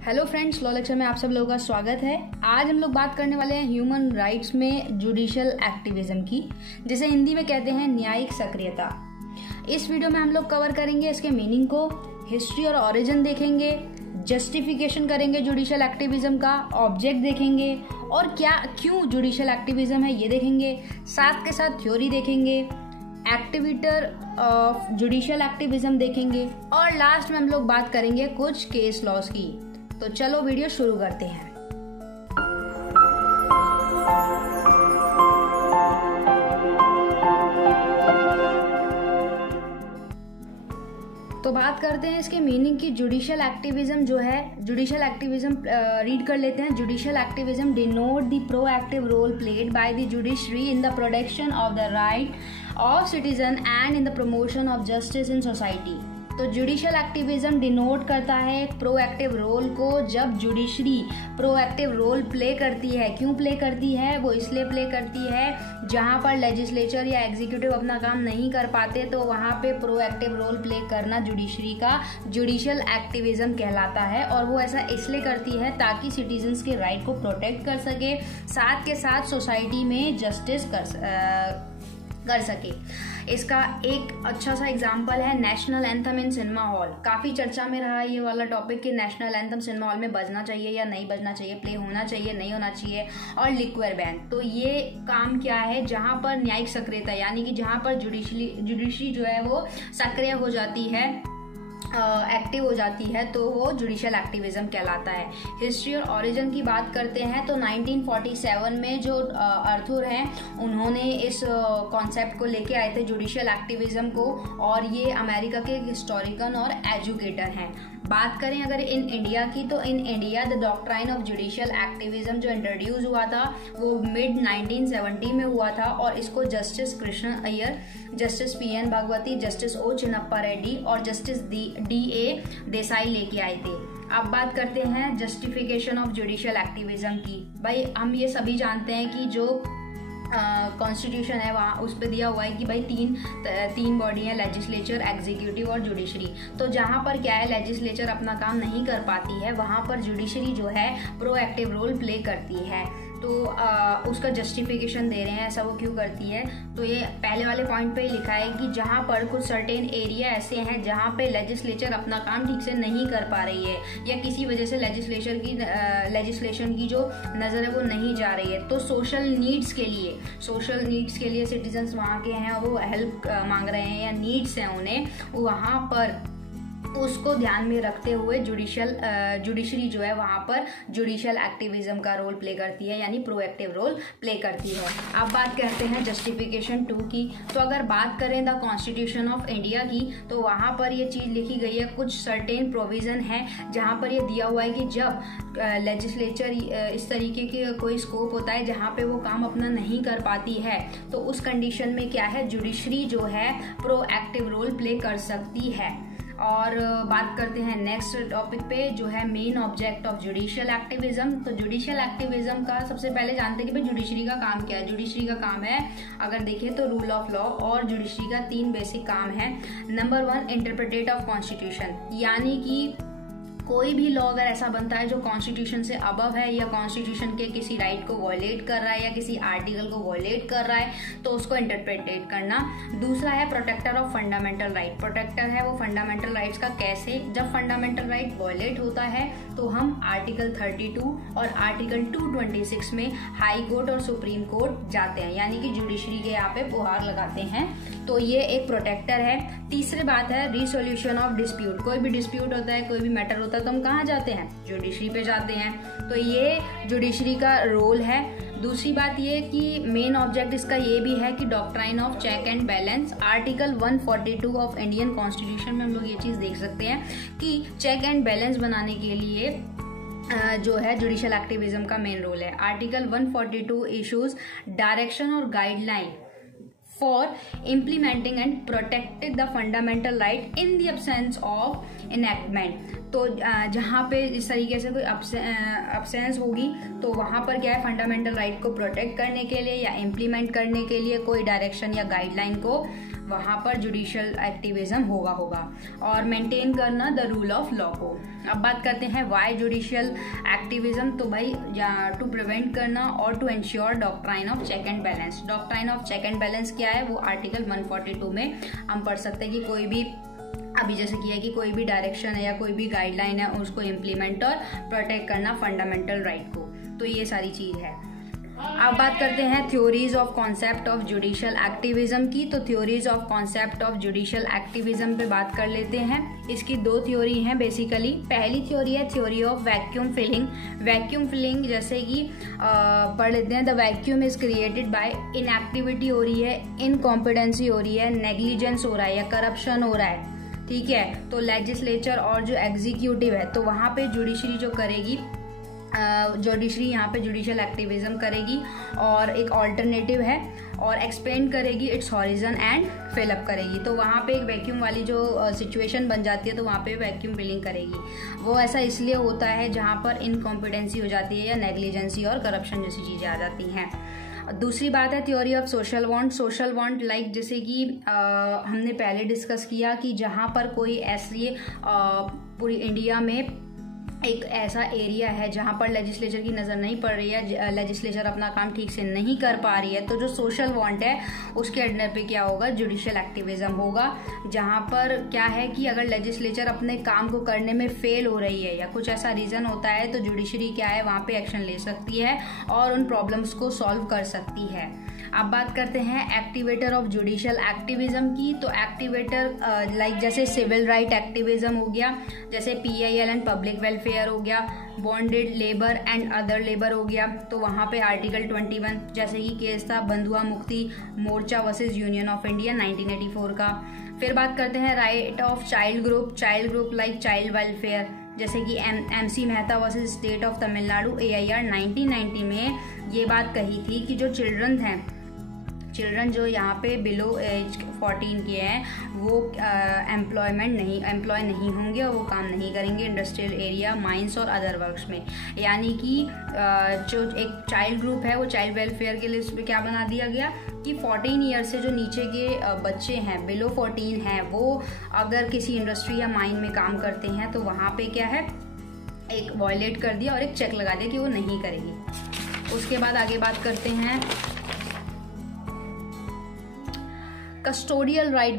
Hello friends, law lecture में आप सब लोगों का स्वागत है। आज हम लोग बात करने वाले हैं ह्यूमन राइट्स में जुडिशियल एक्टिविज्म की, जिसे हिंदी में कहते हैं न्यायिक सक्रियता। इस वीडियो में हम लोग कवर करेंगे इसके मीनिंग को, हिस्ट्री और ओरिजिन देखेंगे, जस्टिफिकेशन करेंगे जुडिशियल एक्टिविज्म का, ऑब्जेक्ट देखेंगे और क्यों जुडिशियल एक्टिविज्म है ये देखेंगे। साथ के साथ थ्योरी देखेंगे, एक्टिवेटर ऑफ जुडिशियल एक्टिविज्म देखेंगे और लास्ट में हम लोग बात करेंगे कुछ केस लॉस की। तो चलो वीडियो शुरू करते हैं। तो बात करते हैं इसके मीनिंग की। जुडिशियल एक्टिविज्म जो है, जुडिशियल एक्टिविज्म रीड कर लेते हैं। Judicial activism denote the proactive role played by the judiciary in the protection of the right of citizen and in the promotion of justice in society. तो judicial activism denote करता है proactive role को। जब judiciary proactive role play करती है, क्यों play करती है? वो इसलिए प्ले करती है जहां पर लेजिस्लेचर या एग्जीक्यूटिव अपना काम नहीं कर पाते, तो वहां पे प्रोएक्टिव रोल प्ले करना जुडिशरी का जुडिशियल एक्टिविज्म कहलाता है। और वो ऐसा इसलिए करती है ताकि सिटीजन्स के राइट को प्रोटेक्ट कर सके, साथ के साथ सोसाइटी में जस्टिस कर सके। इसका एक अच्छा सा एग्जांपल है national anthem in cinema hall. काफी चर्चा में रहा ये वाला टॉपिक कि नेशनल एंथम सिनेमा हॉल में बजना चाहिए या नहीं बजना चाहिए, प्ले होना चाहिए नहीं होना चाहिए। और लिक्वर बैन, तो ये काम क्या है? जहां पर न्यायिक सक्रियता, यानी कि जहां पर जुडिशरी जो है वो सक्रिय हो जाती है, एक्टिव हो जाती है, तो वो जुडिशियल एक्टिविज्म कहलाता है। हिस्ट्री और ओरिजिन की बात करते हैं तो 1947 में जो अर्थर हैं उन्होंने इस कॉन्सेप्ट को लेके आए थे जुडिशियल एक्टिविज्म को, और ये अमेरिका के हिस्टोरिकन और एजुकेटर हैं। बात करें अगर इन इंडिया की, तो in India the doctrine of judicial activism जो इंट्रोड्यूस हुआ था वो मिड 1970 में हुआ था, और इसको justice Krishna Iyer, justice PN Bhagwati, justice O Chinnappa Reddy और जस्टिस DA देसाई लेके आए थे। अब बात करते हैं जस्टिफिकेशन ऑफ जुडिशियल एक्टिविज्म की। भाई हम ये सभी जानते हैं कि जो कॉन्स्टिट्यूशन है वहाँ उस पर दिया हुआ है कि भाई तीन बॉडी है, लेजिस्लेचर, एग्जीक्यूटिव और जुडिशरी। तो जहाँ पर क्या है, लेजिस्लेचर अपना काम नहीं कर पाती है, वहाँ पर जुडिशरी जो है प्रोएक्टिव रोल प्ले करती है। तो उसका जस्टिफिकेशन दे रहे हैं ऐसा वो क्यों करती है। तो ये पहले वाले पॉइंट पे ही लिखा है कि जहाँ पर कुछ सर्टेन एरिया ऐसे हैं जहाँ पे लेजिस्लेचर अपना काम ठीक से नहीं कर पा रही है, या किसी वजह से लेजिस्लेशन की जो नज़र है वो नहीं जा रही है, तो सोशल नीड्स के लिए सिटीजन्स वहाँ के हैं और वो हेल्प मांग रहे हैं या नीड्स हैं उन्हें, वहाँ पर उसको ध्यान में रखते हुए जुडिशरी जो है वहाँ पर जुडिशियल एक्टिविज्म का रोल प्ले करती है, यानी प्रोएक्टिव रोल प्ले करती है। अब बात करते हैं जस्टिफिकेशन 2 की। तो अगर बात करें द कॉन्स्टिट्यूशन ऑफ इंडिया की, तो वहाँ पर ये चीज़ लिखी गई है, कुछ सर्टेन प्रोविज़न है जहाँ पर ये दिया हुआ है कि जब लेजिस्लेचर इस तरीके के कोई स्कोप होता है जहाँ पे वो काम अपना नहीं कर पाती है, तो उस कंडीशन में क्या है, जुडिशरी जो है प्रोएक्टिव रोल प्ले कर सकती है। और बात करते हैं नेक्स्ट टॉपिक पे जो है main object of judicial activism. तो जुडिशियल एक्टिविज्म का सबसे पहले जानते हैं कि भाई जुडिशरी का काम क्या है। जुडिशरी का काम है, अगर देखें तो रूल ऑफ लॉ, और जुडिशरी का 3 बेसिक काम है। नंबर 1 इंटरप्रेटेट ऑफ कॉन्स्टिट्यूशन, यानी कि कोई भी लॉ अगर ऐसा बनता है जो कॉन्स्टिट्यूशन से अबव है या कॉन्स्टिट्यूशन के किसी राइट को वॉयलेट कर रहा है या किसी आर्टिकल को वॉयलेट कर रहा है, तो उसको इंटरप्रेटेट करना। दूसरा है protector of fundamental right. Protector है वो फंडामेंटल राइट्स का, कैसे? जब फंडामेंटल राइट वॉयलेट होता है तो हम आर्टिकल 32 और आर्टिकल 226 में हाई कोर्ट और सुप्रीम कोर्ट जाते हैं, यानी कि जुडिशरी के यहाँ पे गुहार लगाते हैं। तो ये एक प्रोटेक्टर है। तीसरी बात है रिसोल्यूशन ऑफ डिस्प्यूट। कोई भी डिस्प्यूट होता है, कोई भी मैटर होता है, तो हम कहाँ जाते हैं? जुडिशरी पे जाते हैं। तो ये जुडिशरी का रोल है। दूसरी बात ये कि मेन ऑब्जेक्ट इसका ये भी है कि doctrine of check and balance. Article 142 of Indian constitution में हम लोग ये चीज़ देख सकते हैं कि चेक एंड बैलेंस बनाने के लिए जो है जुडिशियल एक्टिविज्म का मेन रोल है। आर्टिकल 142 इशूज डायरेक्शन और guideline for implementing and protecting the fundamental right in the absence of enactment। तो जहाँ पे इस तरीके से कोई अब्सेंस होगी तो वहाँ पर क्या है, फंडामेंटल राइट को प्रोटेक्ट करने के लिए या इम्प्लीमेंट करने के लिए कोई डायरेक्शन या गाइडलाइन को वहाँ पर जुडिशियल एक्टिविज्म होगा और मेंटेन करना द रूल ऑफ लॉ को। अब बात करते हैं वाई जुडिशियल एक्टिविज्म। तो भाई टू प्रिवेंट करना और to ensure doctrine of check and balance. Doctrine of check and balance क्या है, वो आर्टिकल 142 में हम पढ़ सकते हैं कि कोई भी अभी जैसे किया कि कोई भी डायरेक्शन है या कोई भी गाइडलाइन है उसको इम्प्लीमेंट और प्रोटेक्ट करना फंडामेंटल राइट को। तो ये सारी चीज़ है। अब बात करते हैं theories of concept of judicial activism की। तो theories of concept of judicial activism पे बात कर लेते हैं। इसकी दो थ्योरी हैं बेसिकली। पहली थ्योरी है theory of vacuum filling. Vacuum filling जैसे कि पढ़ लेते हैं, the vacuum is created by inactivity हो रही है, इनकॉम्पिटेंसी हो रही है, नेग्लिजेंस हो रहा है या करप्शन हो रहा है, ठीक है। तो लेजिस्लेचर और जो एग्जीक्यूटिव है तो वहाँ पे जुडिशरी जो करेगी, जुडिशरी यहाँ पे जुडिशियल एक्टिविज्म करेगी और एक ऑल्टरनेटिव है और एक्सपेंड करेगी इट्स हॉरिजन एंड फिलअप करेगी। तो वहाँ पे एक वैक्यूम वाली जो सिचुएशन बन जाती है तो वहाँ पे वैक्यूम फिलिंग करेगी। वो ऐसा इसलिए होता है जहाँ पर इनकॉम्पिटेंसी हो जाती है या नेग्लिजेंसी और करप्शन जैसी चीज़ें आ जाती हैं। दूसरी बात है theory of social want. Social want like जैसे कि हमने पहले डिस्कस किया कि जहाँ पर कोई ऐसी पूरी इंडिया में एक ऐसा एरिया है जहाँ पर लेजिस्लेचर की नज़र नहीं पड़ रही है, लेजिस्लेचर अपना काम ठीक से नहीं कर पा रही है, तो जो सोशल वांट है उसके अंडर पे क्या होगा, जुडिशियल एक्टिविज्म होगा। जहाँ पर क्या है कि अगर लेजिस्लेचर अपने काम को करने में फेल हो रही है या कुछ ऐसा रीज़न होता है तो जुडिशरी क्या है वहाँ पे एक्शन ले सकती है और उन प्रॉब्लम्स को सॉल्व कर सकती है। अब बात करते हैं एक्टिवेटर ऑफ जुडिशियल एक्टिविज्म की। तो एक्टिवेटर लाइक जैसे सिविल राइट एक्टिविज्म हो गया, जैसे PIL एंड पब्लिक वेलफेयर हो गया, bonded labour and other labour हो गया। तो वहाँ पे आर्टिकल 21 जैसे कि केस था बंधुआ Mukti Morcha versus union of India 1984 का। फिर बात करते हैं right of child group like child welfare, जैसे कि MC Mehta versus state of Tamil Nadu AIR 1990 में ये बात कही थी कि जो चिल्ड्रन जो यहाँ पे बिलो एज 14 के हैं वो एम्प्लॉय नहीं होंगे और वो काम नहीं करेंगे इंडस्ट्रियल एरिया, माइंस और अदर वर्क्स में। यानी कि जो एक चाइल्ड ग्रुप है वो चाइल्ड वेलफेयर के लिए उसमें क्या बना दिया गया कि 14 ईयर से जो नीचे के बच्चे हैं बिलो 14 हैं वो अगर किसी इंडस्ट्री या माइन में काम करते हैं तो वहाँ पे क्या है एक वॉयलेट कर दिया और एक चेक लगा दिया कि वो नहीं करेगी। उसके बाद आगे बात करते हैं कस्टोडियल राइट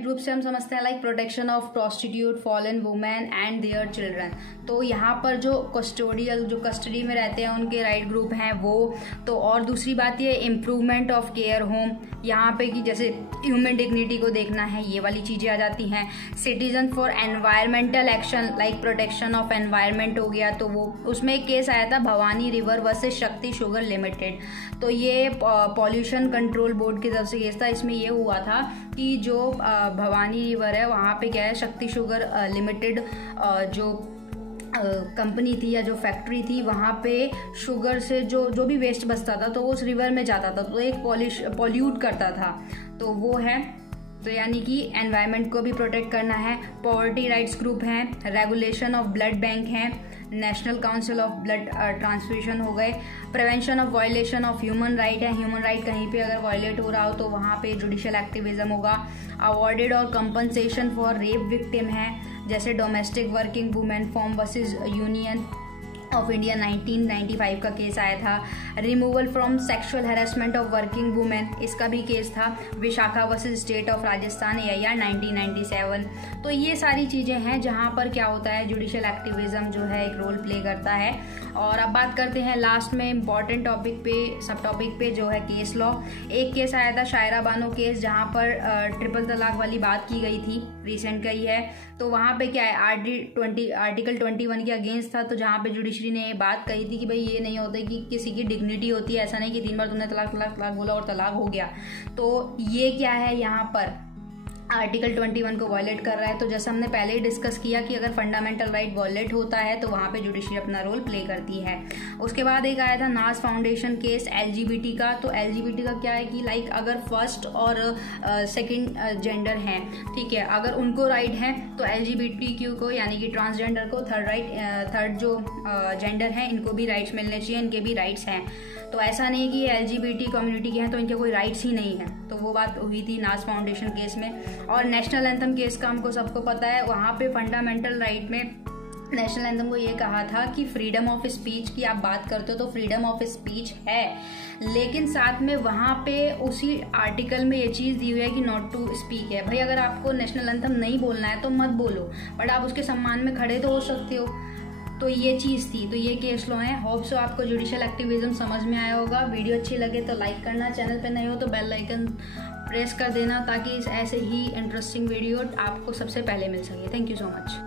ग्रुप से हम समझते हैं like protection of prostitute, fallen women and their children. तो यहाँ पर जो कस्टोडियल जो कस्टडी में रहते हैं उनके राइट ग्रुप हैं वो। तो और दूसरी बात ये इम्प्रूवमेंट ऑफ केयर होम, यहाँ पे कि जैसे ह्यूमन डिग्निटी को देखना है ये वाली चीज़ें आ जाती हैं। Citizen for environmental action like protection of environment हो गया, तो वो उसमें एक केस आया था भवानी रिवर वर्सेस शक्ति शुगर लिमिटेड। तो ये पॉल्यूशन कंट्रोल बोर्ड की तरफ से केस था। इसमें ये हुआ था कि जो भवानी रिवर है वहाँ पे क्या है शक्ति शुगर लिमिटेड जो कंपनी थी या जो फैक्ट्री थी वहाँ पे शुगर से जो भी वेस्ट बचता था तो वो उस रिवर में जाता था, तो एक पॉल्यूट करता था, तो वो है। तो यानी कि एनवायरनमेंट को भी प्रोटेक्ट करना है। पॉवर्टी राइट्स ग्रुप हैं, रेगुलेशन ऑफ ब्लड बैंक हैं, national council of blood transfusion हो गए, prevention of violation of human right है, ह्यूमन राइट कहीं पे अगर वायलेट हो रहा हो तो वहाँ पे जुडिशियल एक्टिविज्म होगा। अवॉर्डेड और कंपनसेशन फॉर रेप विक्टिम है, जैसे domestic working women form versus union of India 1995 का केस आया था। Removal from sexual harassment of working women, इसका भी केस था Vishakha versus state of Rajasthan AIR 1997। तो ये सारी चीज़ें हैं जहाँ पर क्या होता है जुडिशियल एक्टिविज्म जो है एक रोल प्ले करता है। और अब बात करते हैं लास्ट में इम्पॉर्टेंट टॉपिक पे, सब टॉपिक पे जो है केस लॉ। एक केस आया था शायरा बानो केस जहाँ पर ट्रिपल तलाक वाली बात की गई थी, रिसेंट का ही है। तो वहाँ पे क्या है आर्टिकल 21 के अगेंस्ट था, तो जहाँ पे जुडिशरी ने ये बात कही थी कि भाई ये नहीं होता कि किसी की डिग्निटी होती है, ऐसा नहीं कि 3 बार तुमने तलाक बोला और तलाक हो गया। तो ये क्या है यहाँ पर आर्टिकल 21 को वायलेट कर रहा है। तो जैसे हमने पहले ही डिस्कस किया कि अगर फंडामेंटल राइट वायलेट होता है तो वहाँ पे जुडिशरी अपना रोल प्ले करती है। उसके बाद एक आया था नाज फाउंडेशन केस LGBT का। तो LGBT का क्या है कि लाइक अगर फर्स्ट और सेकंड जेंडर हैं, ठीक है, अगर उनको राइट है तो LGBTQ को यानी कि ट्रांसजेंडर को थर्ड जो जेंडर है इनको भी राइट्स मिलने चाहिए, इनके भी राइट्स हैं। तो ऐसा नहीं कि LGBT कम्युनिटी के हैं तो इनके कोई राइट्स ही नहीं है। तो वो बात हुई थी नाज फाउंडेशन केस में। और नेशनल एंथम केस का हमको सबको पता है, वहाँ पे फंडामेंटल राइट में नेशनल एंथम को ये कहा था कि फ्रीडम ऑफ स्पीच की आप बात करते हो तो फ्रीडम ऑफ स्पीच है, लेकिन साथ में वहाँ पे उसी आर्टिकल में ये चीज़ दी हुई है कि नॉट टू स्पीक है। भाई अगर आपको नेशनल एंथम नहीं बोलना है तो मत बोलो, बट आप उसके सम्मान में खड़े तो हो सकते हो। तो ये चीज़ थी, तो ये केस लॉ है। होप सो आपको जुडिशियल एक्टिविज्म समझ में आया होगा। वीडियो अच्छी लगे तो लाइक करना, चैनल पे नए हो तो बेल आइकन प्रेस कर देना ताकि ऐसे ही इंटरेस्टिंग वीडियो आपको सबसे पहले मिल सके। Thank you so much.